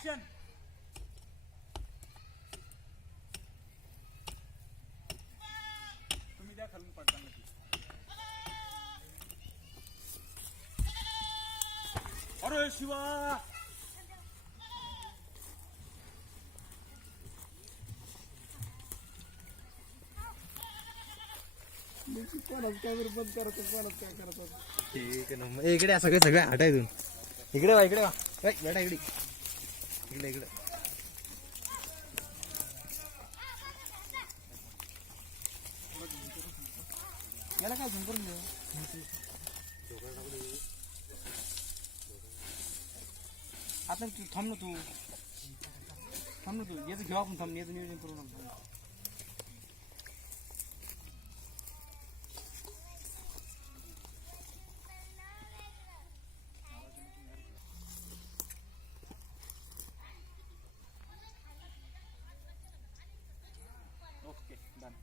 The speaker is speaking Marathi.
ऍक्शन. तुम्ही द्या खालून पडताना ती. अरे शिवा ठीक आहे ना मग इकडे सगळे हटायतून इकडे वा बेटा इकडे इकडे याला काय झुम करून देऊ आता थांब ना तू याचं घेऊ आपण थांब याचं नियोजन करू नका. Okay done.